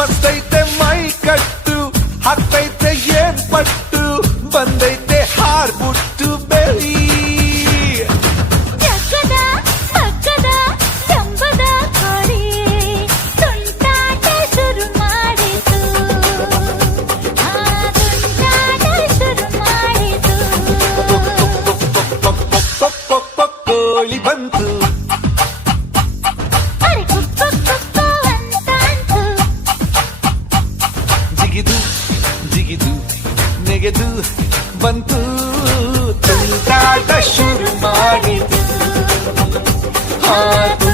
மத்தைத்தே my கட்டு ஹத்தைத்தே ஏன் பட்டு வந்தைத்தே hour puttu பெலி Thank you. ಿಗಿತು ನೆಗೆದು ಬಂತು ಶುರು ಮಾಡಿತು